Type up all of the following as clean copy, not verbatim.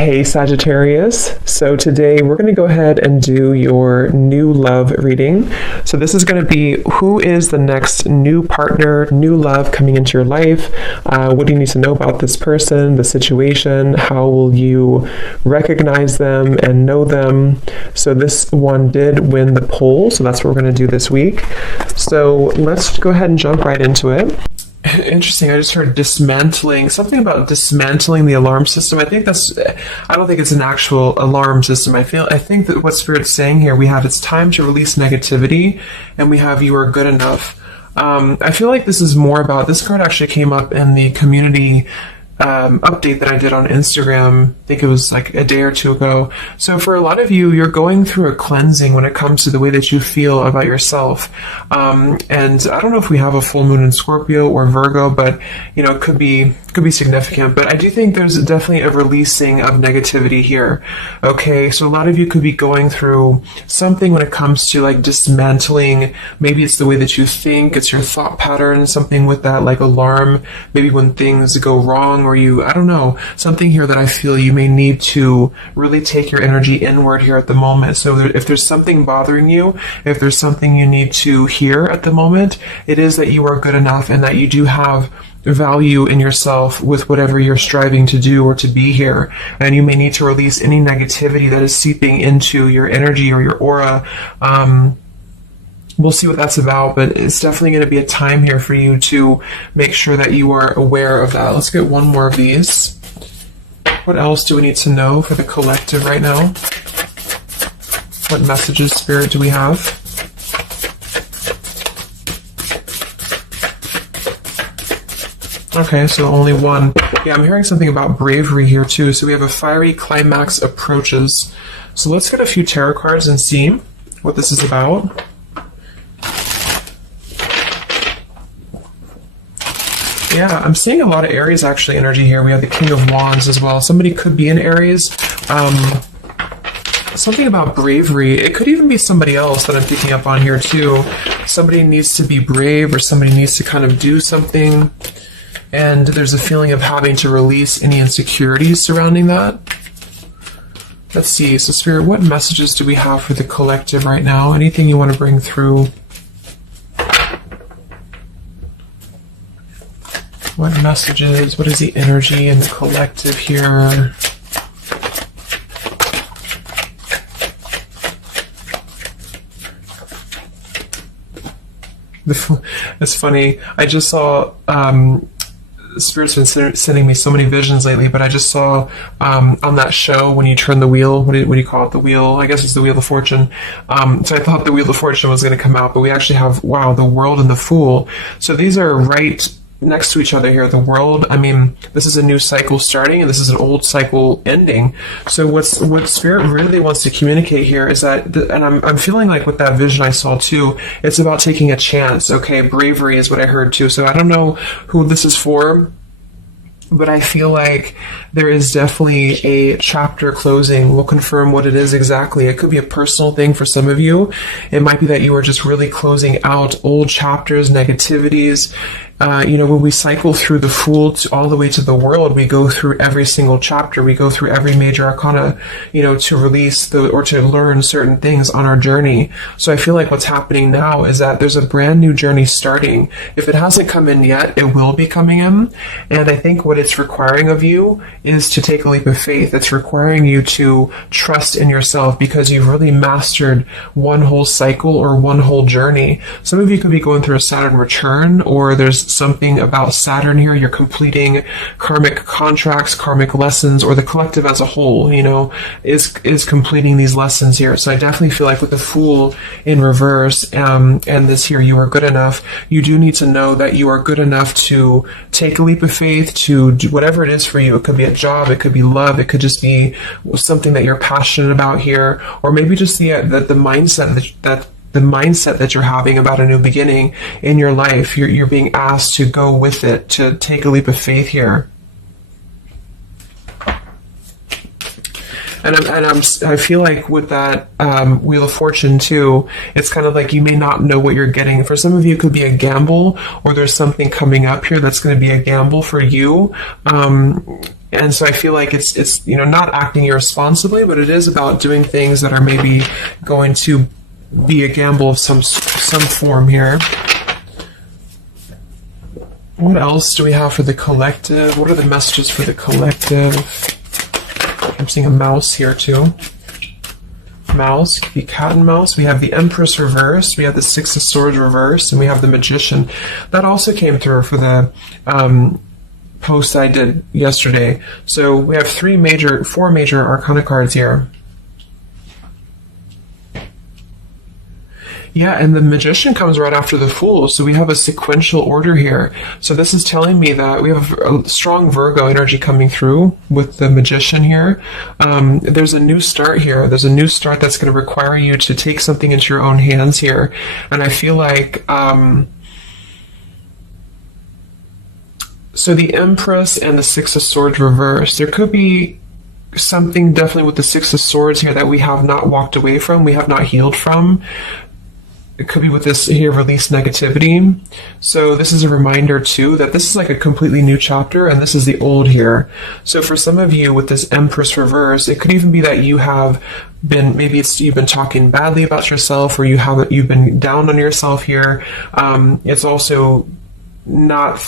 Hey Sagittarius, so today we're going to go ahead and do your new love reading. So this is going to be who is the next new partner, new love coming into your life. What do you need to know about this person, the situation? How will you recognize them and know them? So this one did win the poll, so that's what we're going to do this week. So let's go ahead and jump right into it. Interesting. I just heard dismantling, something about dismantling the alarm system. I don't think it's an actual alarm system. I think that what Spirit's saying here, we have it's time to release negativity, and we have you are good enough. I feel like this is more about, this card actually came up in the community update that I did on Instagram. I think it was like a day or two ago. So for a lot of you, you're going through a cleansing when it comes to the way that you feel about yourself. And I don't know if we have a full moon in Scorpio or Virgo, but you know, it could be significant. But I do think there's definitely a releasing of negativity here. Okay, so a lot of you could be going through something when it comes to like dismantling. Maybe it's the way that you think, it's your thought pattern, something with that like alarm, maybe when things go wrong, or I don't know, something here that I feel you may need to really take your energy inward here at the moment. So if there's something bothering you, if there's something you need to hear at the moment, it is that you are good enough and that you do have value in yourself with whatever you're striving to do or to be here. And you may need to release any negativity that is seeping into your energy or your aura. We'll see what that's about, but it's definitely going to be a time here for you to make sure that you are aware of that. Let's get one more of these. What else do we need to know for the collective right now? What messages, Spirit, do we have? Okay, so only one. Yeah, I'm hearing something about bravery here too. So we have a fiery climax approaches. So let's get a few tarot cards and see what this is about. Yeah, I'm seeing a lot of Aries actually energy here. We have the King of Wands as well. Somebody could be in Aries. Something about bravery. It could even be somebody else that I'm picking up on here too. Somebody needs to be brave, or somebody needs to kind of do something. And there's a feeling of having to release any insecurities surrounding that. Let's see. So Spirit, what messages do we have for the collective right now? Anything you want to bring through? What messages? What is the energy in the collective here? It's funny. I just saw Spirit's been sending me so many visions lately, but I just saw on that show when you turn the wheel, what do you call it? The wheel, I guess it's the Wheel of Fortune. So I thought the Wheel of Fortune was going to come out, but we actually have, wow, the World and the Fool. So these are right next to each other here. The World, I mean, this is a new cycle starting, and this is an old cycle ending. So what Spirit really wants to communicate here is that, and I'm feeling like with that vision I saw too, it's about taking a chance. Okay, bravery is what I heard too. So I don't know who this is for, but I feel like there is definitely a chapter closing. We'll confirm what it is exactly. It could be a personal thing for some of you. It might be that you are just really closing out old chapters, negativities. When we cycle through the Fool all the way to the World, we go through every single chapter. We go through every major arcana, to release or to learn certain things on our journey. So I feel like what's happening now is that there's a brand new journey starting. If it hasn't come in yet, it will be coming in. And I think what it's requiring of you is to take a leap of faith. It's requiring you to trust in yourself because you've really mastered one whole cycle or one whole journey. Some of you could be going through a Saturn return, or there's something about Saturn here. You're completing karmic contracts, karmic lessons, or the collective as a whole, is completing these lessons here. So I definitely feel like with the Fool in reverse, and this here, you are good enough. You do need to know that you are good enough to take a leap of faith, to do whatever it is for you. It could be a job, it could be love, it could just be something that you're passionate about here, or maybe just the mindset that you're having about a new beginning in your life. You're being asked to go with it, to take a leap of faith here. And I feel like with that Wheel of Fortune too, it's kind of like you may not know what you're getting. For some of you, it could be a gamble, or there's something coming up here that's going to be a gamble for you. And so I feel like it's not acting irresponsibly, but it is about doing things that are maybe going to be a gamble of some form here. What else do we have for the collective? What are the messages for the collective? I'm seeing a mouse here too. Mouse, could be cat and mouse. We have the Empress reversed, we have the Six of Swords reversed, and we have the Magician. That also came through for the post I did yesterday. So we have four major Arcana cards here. Yeah, and the Magician comes right after the Fool, so we have a sequential order here. So this is telling me that we have a strong Virgo energy coming through with the Magician here. There's a new start here. There's a new start that's going to require you to take something into your own hands here. And I feel like... so the Empress and the Six of Swords reversed. There could be something definitely with the Six of Swords here that we have not walked away from, we have not healed from. It could be with this here, release negativity. So this is a reminder too that this is like a completely new chapter, and this is the old here. So for some of you with this Empress reverse, it could even be that you have been, you've been talking badly about yourself, or you've been down on yourself here. It's also not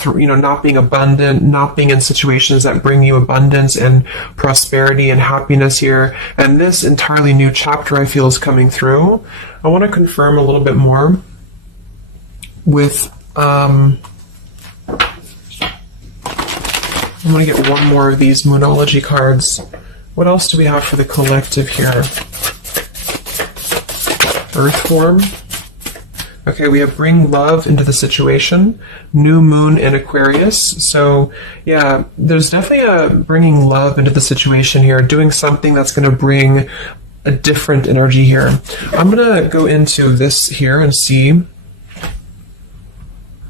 being abundant, not being in situations that bring you abundance and prosperity and happiness here. And this entirely new chapter I feel is coming through. I want to confirm a little bit more with I'm going to get one more of these Moonology cards. What else do we have for the collective here? Earth form. Okay, we have bring love into the situation, new moon in Aquarius. So yeah, there's definitely a bringing love into the situation here, doing something that's going to bring a different energy here. I'm going to go into this here and see.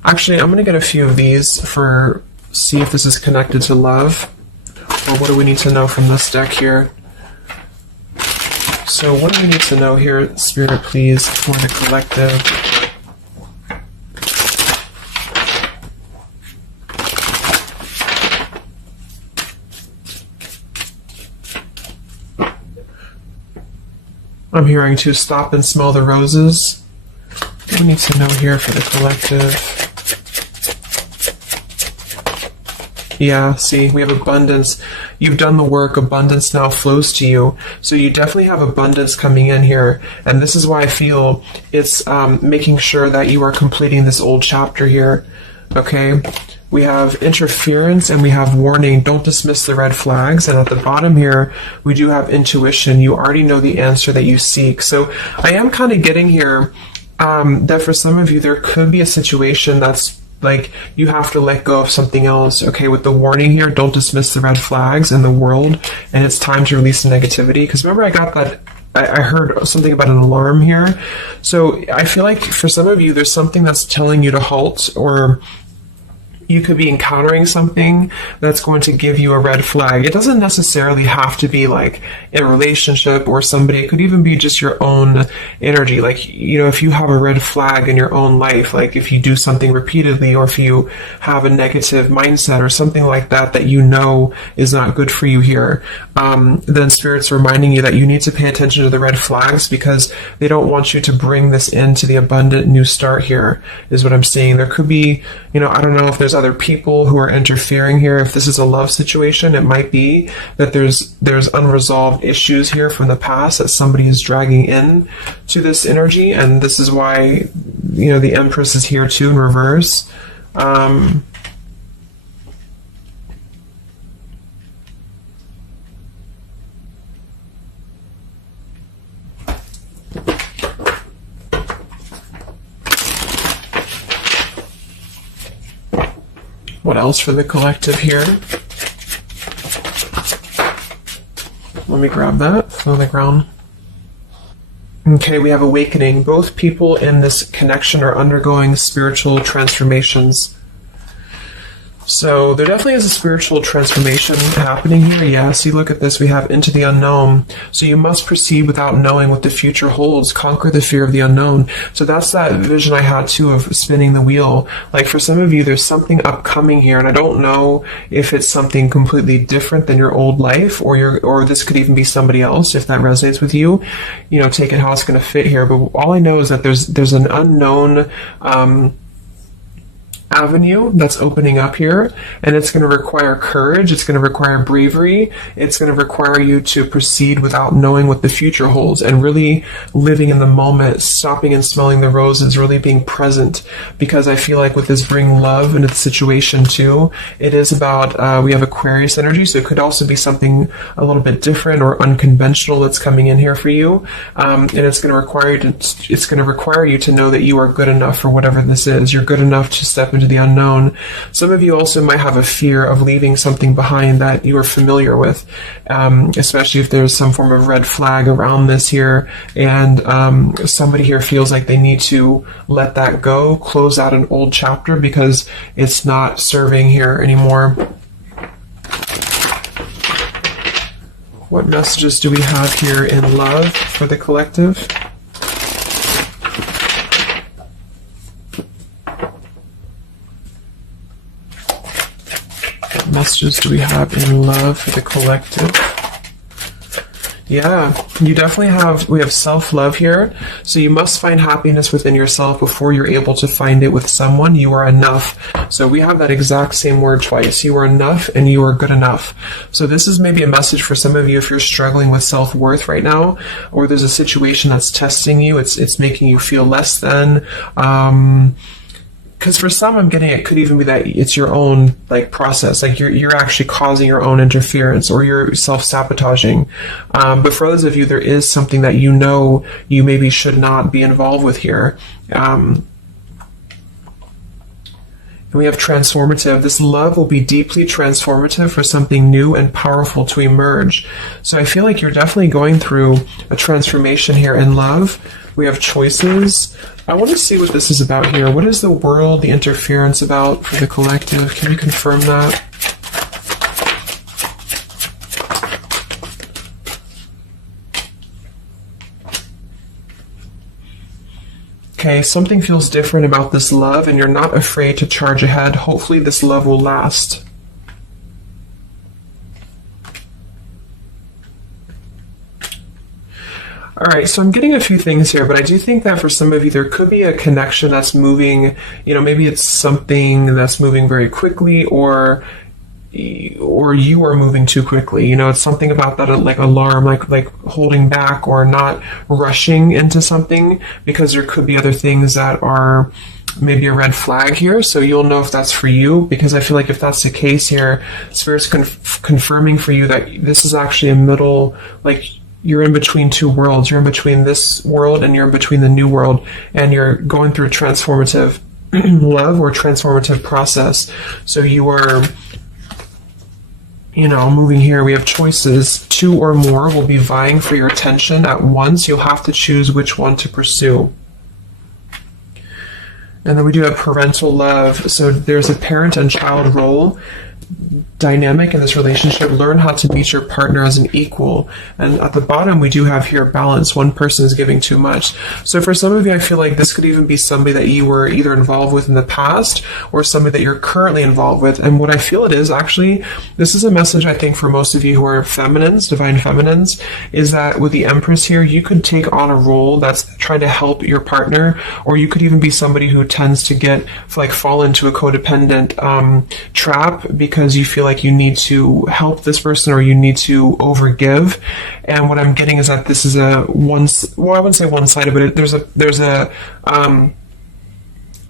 Actually, I'm going to get a few of these see if this is connected to love, or what do we need to know from this deck here. So what do we need to know here, Spirit, please, for the collective? I'm hearing to stop and smell the roses. What do we need to know here for the collective? Yeah, see, we have abundance. You've done the work. Abundance now flows to you. So you definitely have abundance coming in here. And this is why I feel it's making sure that you are completing this old chapter here. Okay? We have interference and we have warning. Don't dismiss the red flags. And at the bottom here, we do have intuition. You already know the answer that you seek. So I am kind of getting here that for some of you, there could be a situation that's like you have to let go of something else. Okay, with the warning here, don't dismiss the red flags in the world. And it's time to release the negativity. Because remember, I got that. I heard something about an alarm here. So I feel like for some of you, there's something that's telling you to halt, or you could be encountering something that's going to give you a red flag. It doesn't necessarily have to be like a relationship or somebody. It could even be just your own energy. Like, if you have a red flag in your own life, like if you do something repeatedly, or if you have a negative mindset or something like that is not good for you here, then Spirit's reminding you that you need to pay attention to the red flags, because they don't want you to bring this into the abundant new start here, is what I'm seeing. There could be, I don't know if there's other people who are interfering here. If this is a love situation, it might be that there's unresolved issues here from the past that somebody is dragging in to this energy, and this is why the Empress is here too in reverse. What else for the collective here? Let me grab that on the ground. Okay, we have awakening. Both people in this connection are undergoing spiritual transformations. So there definitely is a spiritual transformation happening here. Yeah, see, look at this. We have into the unknown. So you must proceed without knowing what the future holds. Conquer the fear of the unknown. So that's that vision I had too of spinning the wheel. Like for some of you, there's something upcoming here, and I don't know if it's something completely different than your old life, or this could even be somebody else. If that resonates with you, take it how it's going to fit here. But all I know is that there's an unknown avenue that's opening up here, and it's going to require courage, it's going to require bravery, it's going to require you to proceed without knowing what the future holds, and really living in the moment, stopping and smelling the roses, really being present. Because I feel like with this bring love into the situation too, it is about we have Aquarius energy, so it could also be something a little bit different or unconventional that's coming in here for you, and it's going to require you to know that you are good enough for whatever this is. You're good enough to step into the unknown. Some of you also might have a fear of leaving something behind that you are familiar with, especially if there's some form of red flag around this here, and somebody here feels like they need to let that go, close out an old chapter because it's not serving here anymore. What messages do we have here in love for the collective? Messages do we have in love for the collective? Yeah, you definitely we have self-love here. So you must find happiness within yourself before you're able to find it with someone. You are enough. So we have that exact same word twice. You are enough and you are good enough. So this is maybe a message for some of you if you're struggling with self-worth right now, or there's a situation that's testing you. It's making you feel less than. Because for some, I'm getting it could even be that it's your own process, you're actually causing your own interference, or you're self-sabotaging. But for others of you, there is something that you maybe should not be involved with here. And we have transformative. This love will be deeply transformative for something new and powerful to emerge. So I feel like you're definitely going through a transformation here in love. We have choices. I want to see what this is about here. What is the world, the interference about for the collective? Can you confirm that? Okay, something feels different about this love, and you're not afraid to charge ahead. Hopefully this love will last. All right, so I'm getting a few things here, but I do think that for some of you, there could be a connection that's moving, maybe it's something that's moving very quickly, or you are moving too quickly. It's something about that, alarm, like holding back or not rushing into something, because there could be other things that are maybe a red flag here. So you'll know if that's for you, because I feel like if that's the case here, Spirit's confirming for you that this is actually a middle, you're in between two worlds. You're in between this world and you're in between the new world, and you're going through a transformative love or transformative process. So you are, moving here. We have choices. Two or more will be vying for your attention at once. You'll have to choose which one to pursue. And then we do have parental love. So there's a parent and child role dynamic in this relationship. Learn how to meet your partner as an equal. And at the bottom, we do have here balance. One person is giving too much. So for some of you, I feel like this could even be somebody that you were either involved with in the past, or somebody that you're currently involved with. And what I feel it is, actually, this is a message I think for most of you who are feminines, divine feminines, is that with the Empress here, you could take on a role that's trying to help your partner, or you could even be somebody who tends to fall into a codependent trap, because you feel like you need to help this person, or you need to overgive. And what I'm getting is that this is I wouldn't say one-sided, but there's a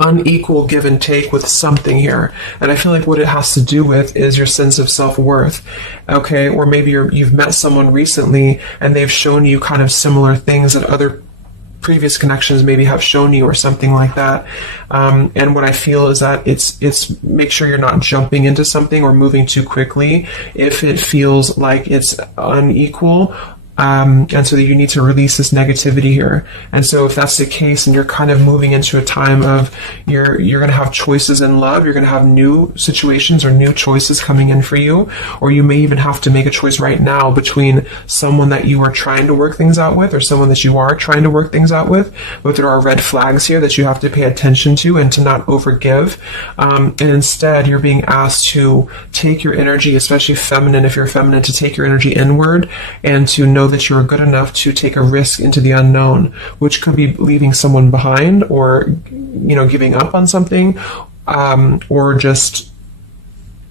unequal give and take with something here. And I feel like what it has to do with is your sense of self-worth. Okay, or maybe you've met someone recently and they've shown you kind of similar things that other previous connections maybe have shown you, or something like that. And what I feel is that it's make sure you're not jumping into something or moving too quickly if it feels like it's unequal, And so that you need to release this negativity here. And so if that's the case, and you're kind of moving into a time of you're going to have choices in love, you're going to have new situations or new choices coming in for you, or you may even have to make a choice right now between someone that you are trying to work things out with or someone that you are trying to work things out with. But there are red flags here that you have to pay attention to and to not overgive. And instead, you're being asked to take your energy, especially feminine, if you're feminine, to take your energy inward and to know that you're good enough to take a risk into the unknown, which could be leaving someone behind, or giving up on something, or just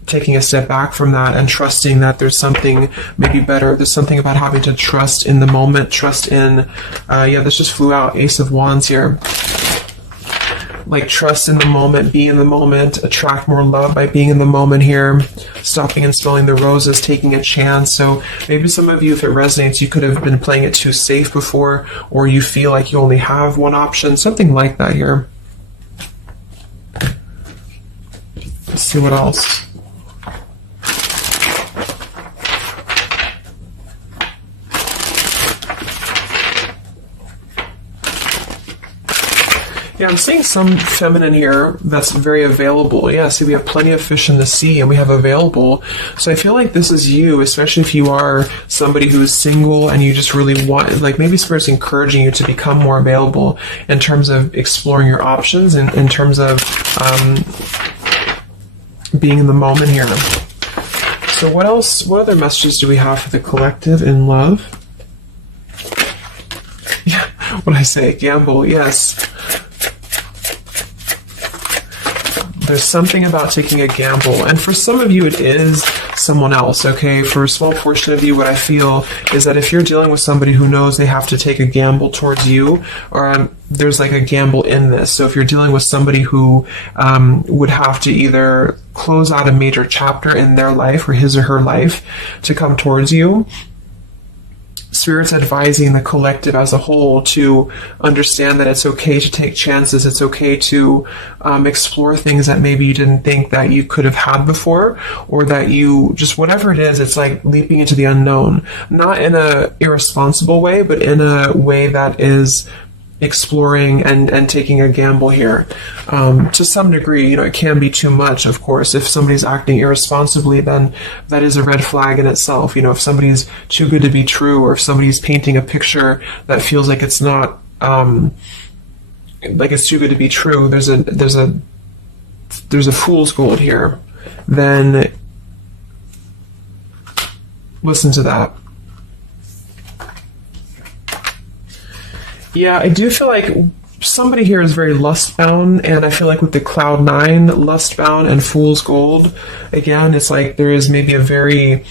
taking a step back from that and trusting that there's something maybe better. There's something about having to trust in the moment, trust in this just flew out, Ace of Wands here. Like, trust in the moment, be in the moment, attract more love by being in the moment here, stopping and smelling the roses, taking a chance. So maybe some of you, if it resonates, you could have been playing it too safe before, or you feel like you only have one option, something like that here. Let's see what else. Yeah, I'm seeing some feminine here that's very available. Yeah, see, we have plenty of fish in the sea, and we have available. So I feel like this is you, especially if you are somebody who is single and you just really want, like, maybe Spirit's encouraging you to become more available in terms of exploring your options and in terms of being in the moment here. So what else, what other messages do we have for the collective in love? Yeah, what I say, gamble, yes. There's something about taking a gamble, and for some of you it is someone else, okay? For a small portion of you, what I feel is that if you're dealing with somebody who knows they have to take a gamble towards you, or there's like a gamble in this. So if you're dealing with somebody who would have to either close out a major chapter in their life or his or her life to come towards you, Spirit's advising the collective as a whole to understand that it's okay to take chances. It's okay to explore things that maybe you didn't think that you could have had before, or that you just, whatever it is, it's like leaping into the unknown. Not in a irresponsible way, but in a way that is exploring and taking a gamble here. To some degree, it can be too much, of course. If somebody's acting irresponsibly, then that is a red flag in itself. If somebody's too good to be true, or if somebody's painting a picture that feels like it's not, like it's too good to be true, there's a fool's gold here, then listen to that. Yeah, I do feel like somebody here is very lust-bound, and I feel like with the Cloud 9, lust-bound and Fool's Gold, again, it's like there is maybe a very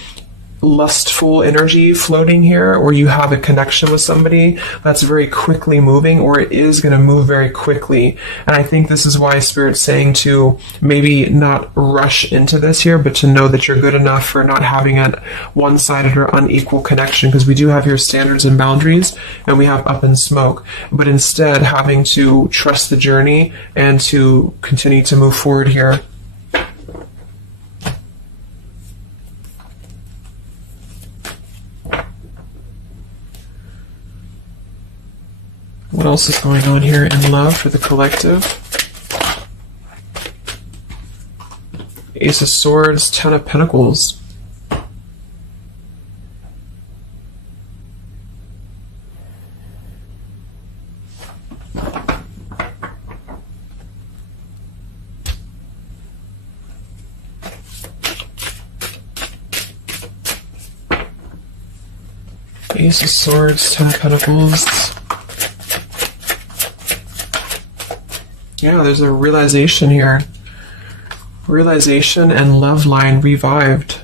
lustful energy floating here, or you have a connection with somebody that's very quickly moving, or it is going to move very quickly. And I think this is why Spirit's saying to maybe not rush into this here, but to know that you're good enough for not having a one-sided or unequal connection, because we do have here standards and boundaries, and we have up and smoke, but instead having to trust the journey and to continue to move forward here. What else is going on here in love for the collective? Ace of Swords, Ten of Pentacles. Ace of Swords, Ten of Pentacles. Yeah, there's a realization here. Realization and love line revived.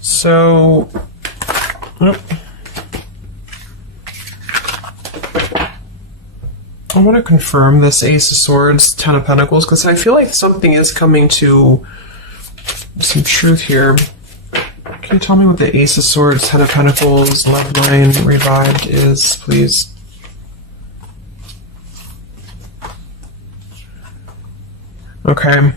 So, I want to confirm this Ace of Swords, Ten of Pentacles, because I feel like something is coming to some truth here. Can you tell me what the Ace of Swords, Ten of Pentacles, Love Line Revived is, please? Okay.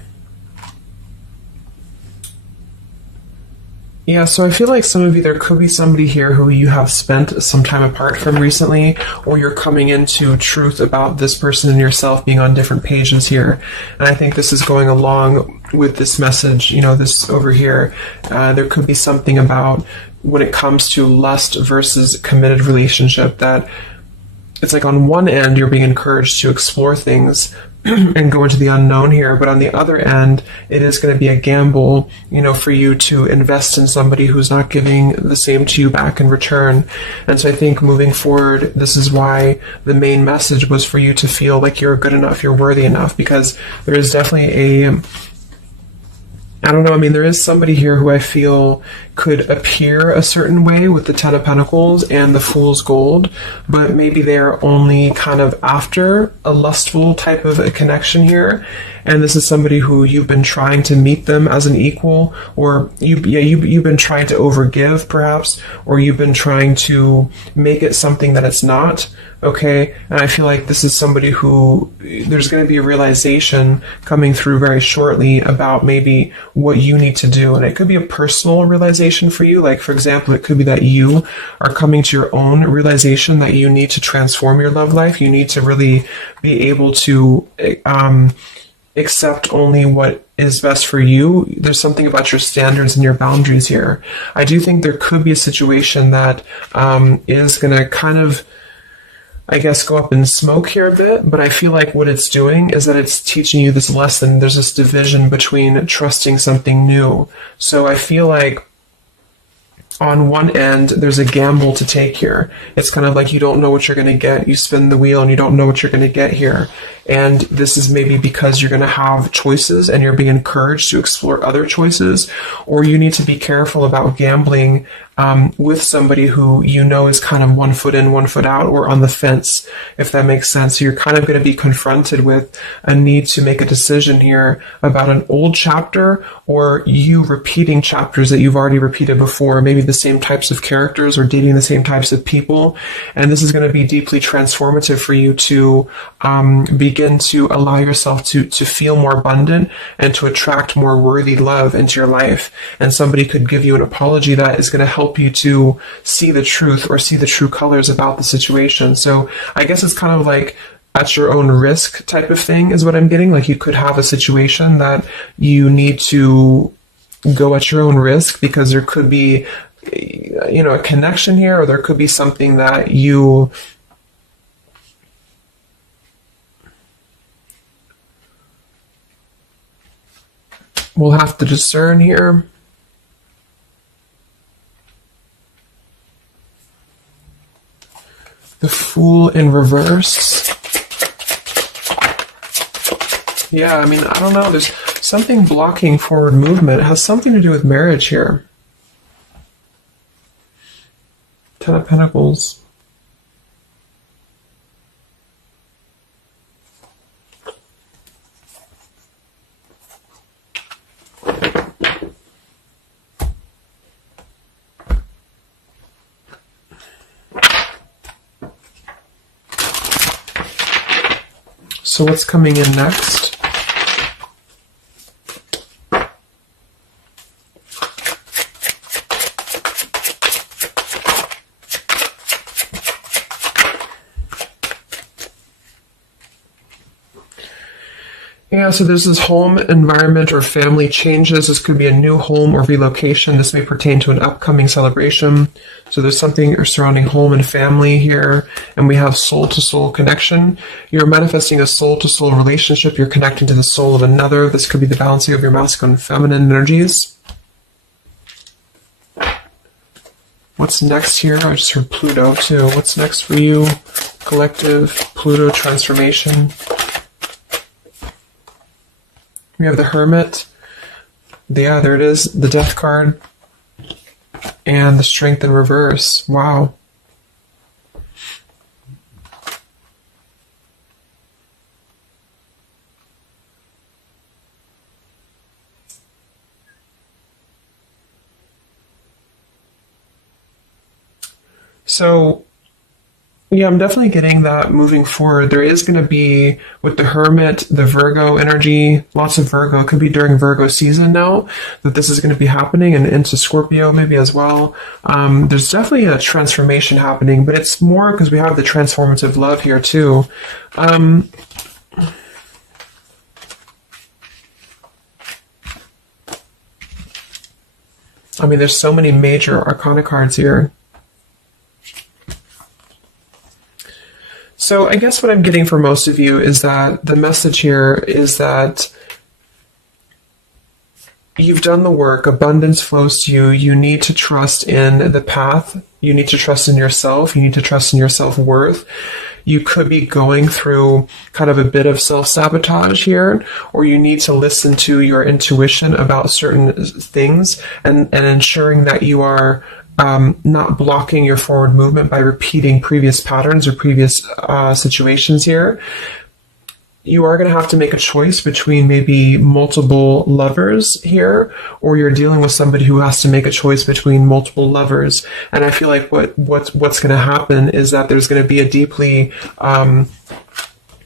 Yeah, so I feel like some of you, there could be somebody here who you have spent some time apart from recently, or you're coming into truth about this person and yourself being on different pages here. And I think this is going along with this message, you know, this over here. There could be something about when it comes to lust versus committed relationship that it's like on one end you're being encouraged to explore things and go into the unknown here, but on the other end it is going to be a gamble, you know, for you to invest in somebody who's not giving the same to you back in return. And so I think moving forward, this is why the main message was for you to feel like you're good enough, you're worthy enough, because there is definitely I don't know, I mean, there is somebody here who I feel could appear a certain way with the Ten of Pentacles and the Fool's Gold, but maybe they're only kind of after a lustful type of a connection here. And this is somebody who you've been trying to meet them as an equal, or you've been trying to overgive perhaps, or you've been trying to make it something that it's not. Okay, and I feel like this is somebody who there's going to be a realization coming through very shortly about maybe what you need to do. And it could be a personal realization for you. Like, for example, it could be that you are coming to your own realization that you need to transform your love life. You need to really be able to accept only what is best for you. There's something about your standards and your boundaries here. I do think there could be a situation that is going to kind of, I guess, go up in smoke here a bit, but I feel like what it's doing is that it's teaching you this lesson. There's this division between trusting something new. So I feel like on one end, there's a gamble to take here. It's kind of like you don't know what you're going to get. You spin the wheel and you don't know what you're going to get here. And this is maybe because you're going to have choices and you're being encouraged to explore other choices, or you need to be careful about gambling with somebody who you know is kind of 1 foot in, 1 foot out, or on the fence, if that makes sense. So you're kind of going to be confronted with a need to make a decision here about an old chapter, or you repeating chapters that you've already repeated before, maybe the same types of characters or dating the same types of people. And this is going to be deeply transformative for you to begin to allow yourself to feel more abundant and to attract more worthy love into your life. And somebody could give you an apology that is going to help you to see the truth or see the true colors about the situation. So I guess it's kind of like at your own risk type of thing is what I'm getting. Like you could have a situation that you need to go at your own risk because there could be, you know, a connection here, or there could be something that you will have to discern here. The Fool in reverse. Yeah, I mean, I don't know. There's something blocking forward movement. It has something to do with marriage here. Ten of Pentacles. So what's coming in next? Yeah, so there's this home environment or family changes. This could be a new home or relocation. This may pertain to an upcoming celebration. So there's something surrounding home and family here. And we have soul-to-soul connection. You're manifesting a soul-to-soul relationship. You're connecting to the soul of another. This could be the balancing of your masculine and feminine energies. What's next here? I just heard Pluto too. What's next for you? Collective, Pluto transformation. We have the Hermit. Yeah, there it is. The Death card. And the Strength in reverse. Wow. So yeah, I'm definitely getting that moving forward. There is going to be, with the Hermit, the Virgo energy, lots of Virgo. It could be during Virgo season now that this is going to be happening, and into Scorpio maybe as well. There's definitely a transformation happening, but it's more because we have the transformative love here too. I mean, there's so many major arcana cards here. So I guess what I'm getting for most of you is that the message here is that you've done the work, abundance flows to you, you need to trust in the path, you need to trust in yourself, you need to trust in your self-worth. You could be going through kind of a bit of self-sabotage here, or you need to listen to your intuition about certain things and ensuring that you are not blocking your forward movement by repeating previous patterns or previous situations here. You are going to have to make a choice between maybe multiple lovers here, or you're dealing with somebody who has to make a choice between multiple lovers. And I feel like what's going to happen is that there's going to be a deeply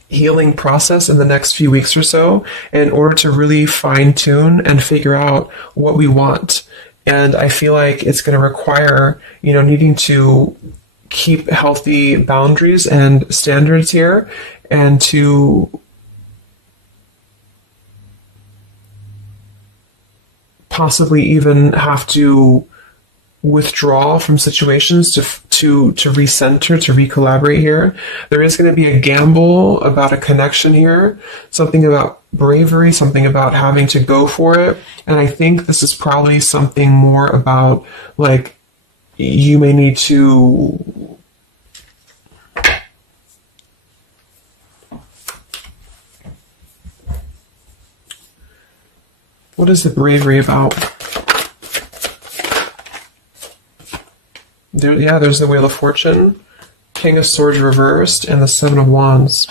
healing process in the next few weeks or so in order to really fine tune and figure out what we want. And I feel like it's going to require, needing to keep healthy boundaries and standards here, and to possibly even have to withdraw from situations to recenter, to recollaborate here. There is going to be a gamble about a connection here, something about bravery, something about having to go for it. And I think this is probably something more about, like, you may need to what is the bravery about? There's the Wheel of Fortune, King of Swords reversed, and the Seven of Wands.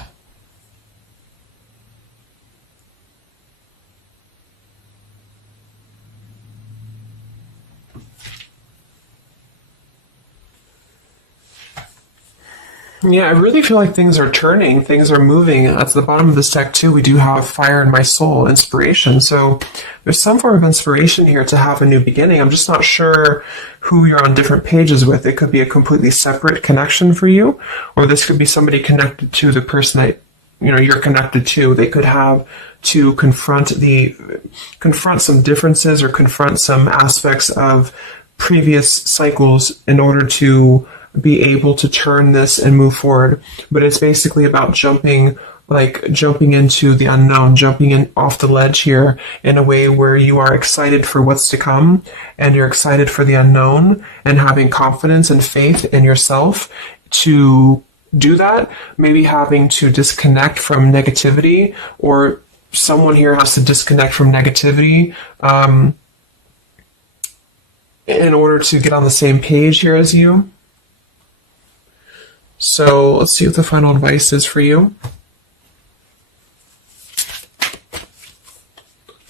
Yeah, I really feel like things are turning, things are moving. At the bottom of this deck too, we do have Fire in My Soul, inspiration. So there's some form of inspiration here to have a new beginning. I'm just not sure who you're on different pages with. It could be a completely separate connection for you, or this could be somebody connected to the person that you're connected to. They could have to confront some differences or confront some aspects of previous cycles in order to be able to turn this and move forward. But it's basically about jumping into the unknown, jumping in off the ledge here in a way where you are excited for what's to come, and you're excited for the unknown, and having confidence and faith in yourself to do that. Maybe having to disconnect from negativity, or someone here has to disconnect from negativity in order to get on the same page here as you. So let's see what the final advice is for you.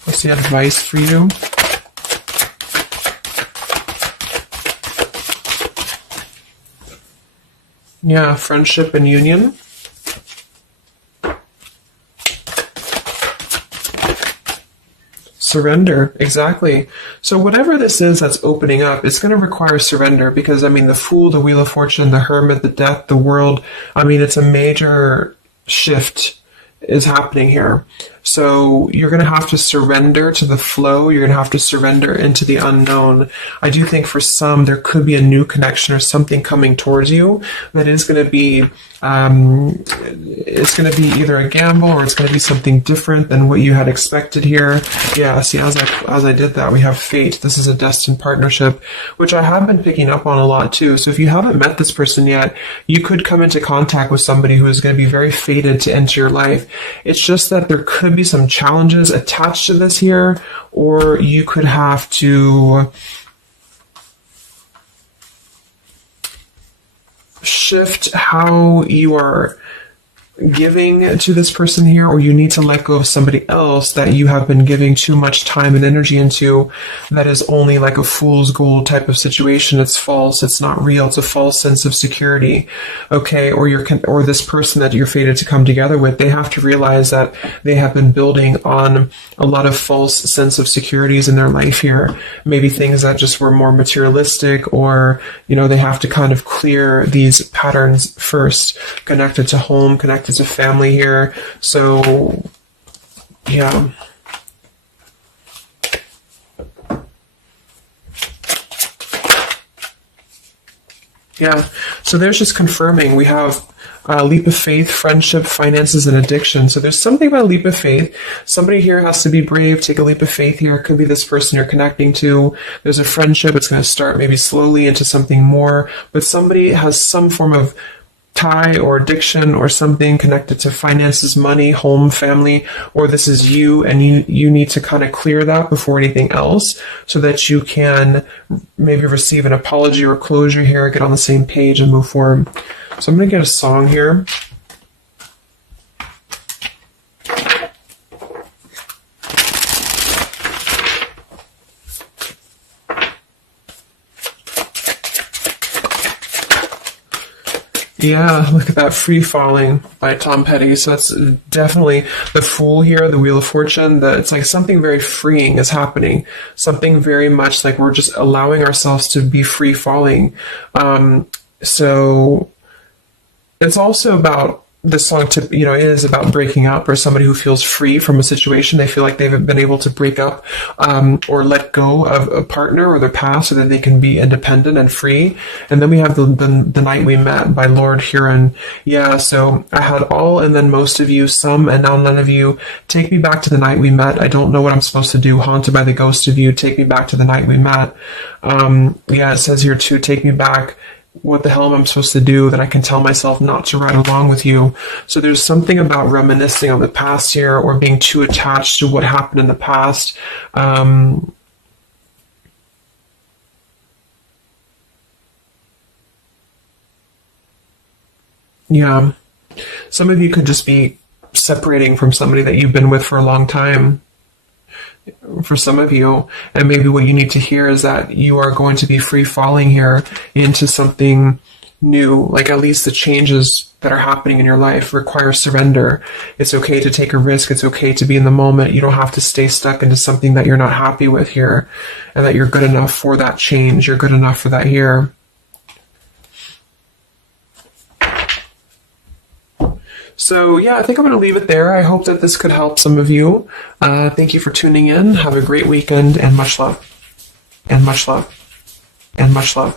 What's the advice for you? Yeah, friendship and union. Surrender, exactly. So whatever this is that's opening up, it's going to require surrender, because, the Fool, the Wheel of Fortune, the Hermit, the Death, the World, it's a major shift is happening here. So you're going to have to surrender to the flow. You're going to have to surrender into the unknown. I do think for some, there could be a new connection or something coming towards you that is going to be, it's going to be either a gamble, or it's going to be something different than what you had expected here. Yeah, see, as I did that, we have fate. This is a destined partnership, which I have been picking up on a lot too. So if you haven't met this person yet, you could come into contact with somebody who is going to be very fated to enter your life. It's just that there could be some challenges attached to this here, or you could have to shift how you are giving to this person here, or you need to let go of somebody else that you have been giving too much time and energy into, that is only like a fool's gold type of situation. It's false. It's not real. It's a false sense of security. Okay. Or this person that you're fated to come together with, they have to realize that they have been building on a lot of false sense of securities in their life here. Maybe things that just were more materialistic, or, they have to kind of clear these patterns first, connected to home, connected to family here. So, yeah. Yeah, so there's just confirming. We have leap of faith, friendship, finances, and addiction. So there's something about a leap of faith. Somebody here has to be brave, take a leap of faith here. It could be this person you're connecting to. There's a friendship. It's going to start maybe slowly into something more, but somebody has some form of tie or addiction or something connected to finances, money, home, family, or this is you, and you need to kind of clear that before anything else, so that you can maybe receive an apology or closure here, get on the same page and move forward. So I'm going to get a song here. Yeah, look at that, Free Falling by Tom Petty. So that's definitely the Fool here, the Wheel of Fortune. It's like something very freeing is happening. Something very much like we're just allowing ourselves to be free falling. So it's also about this song, it is about breaking up, or somebody who feels free from a situation. They feel like they've been able to break up or let go of a partner or their past, so that they can be independent and free. And then we have the Night We Met by Lord Huron. Yeah, so I had all and then most of you, some and now none of you. Take me back to the night we met. I don't know what I'm supposed to do. Haunted by the ghost of you. Take me back to the night we met. Yeah, it says here too, take me back. What the hell am I supposed to do that I can tell myself not to ride along with you? So there's something about reminiscing on the past here, or being too attached to what happened in the past. Yeah. Some of you could just be separating from somebody that you've been with for a long time. For some of you, and maybe what you need to hear is that you are going to be free falling here into something new. Like, at least the changes that are happening in your life require surrender. It's okay to take a risk. It's okay to be in the moment. You don't have to stay stuck into something that you're not happy with here, and that you're good enough for that change. You're good enough for that here. So yeah, I think I'm going to leave it there. I hope that this could help some of you. Thank you for tuning in. Have a great weekend, and much love. And much love. And much love.